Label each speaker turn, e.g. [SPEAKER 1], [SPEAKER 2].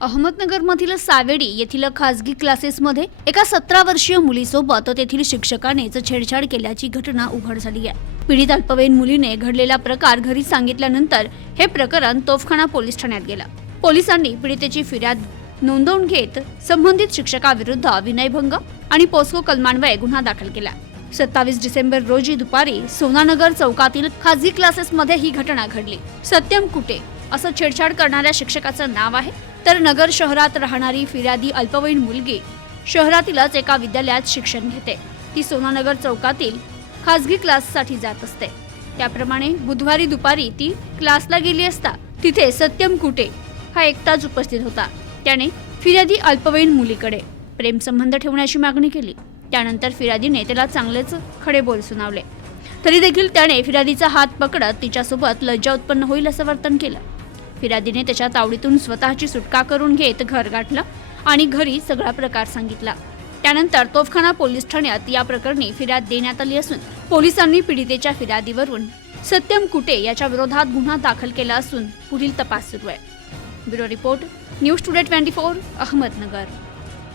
[SPEAKER 1] अहमदनगरमधील सावेडी येथील खासगी क्लासेसमध्ये एका सतरा वर्षीय मुलीसोबत तेथील शिक्षकानेच छेडछाड केल्याची घटना उघड झाली आहे. पीडित अल्पवयीन मुलीने घडलेला प्रकार घरी सांगितल्यानंतर हे प्रकरण तोफखाना पोलीस ठाण्यात गेलं. पोलिसांनी पीडितेची फिर्याद नोंदवून घेत संबंधित शिक्षकाविरुद्ध विनयभंग आणि पोस्को कलमान्वये गुन्हा दाखल केला. सत्तावीस डिसेंबर रोजी दुपारी सोनानगर चौकातील खाजगी क्लासेसमध्ये ही घटना घडली. सत्यम कुटे असं छेडछाड करणाऱ्या शिक्षकाचं नाव आहे तर नगर शहरात राहणारी फिर्यादी अल्पवयीन मुलगी शहरातीलच एका विद्यालयात शिक्षण घेते. ती सोनानगर चौकातील खाजगी क्लाससाठी जात असते. त्याप्रमाणे बुधवारी दुपारी ती क्लासला गेली असता तिथे सत्यम कुटे हा एकटाच उपस्थित होता. त्याने फिर्यादी अल्पवयीन मुलीकडे प्रेमसंबंध ठेवण्याची मागणी केली. त्यानंतर फिर्यादीने त्याला चांगलेच खडे बोल सुनावले. तरी देखील त्याने फिर्यादीचा हात पकडत तिच्यासोबत लज्जा उत्पन्न होईल असं वर्तन केलं. फिर्यादीने त्याच्या तावडीतून स्वतःची सुटका करून घेत घर गाठलं आणि घरी सगळा प्रकार सांगितला. त्यानंतर तोफखाना पोलीस ठाण्यात या प्रकरणी फिर्याद देण्यात आली असून पोलिसांनी पीडितेच्या फिर्यादीवरून सत्यम कुटे याच्या विरोधात गुन्हा दाखल केला असून पुढील तपास सुरू आहे. Bureau report news today twenty four Ahmednagar.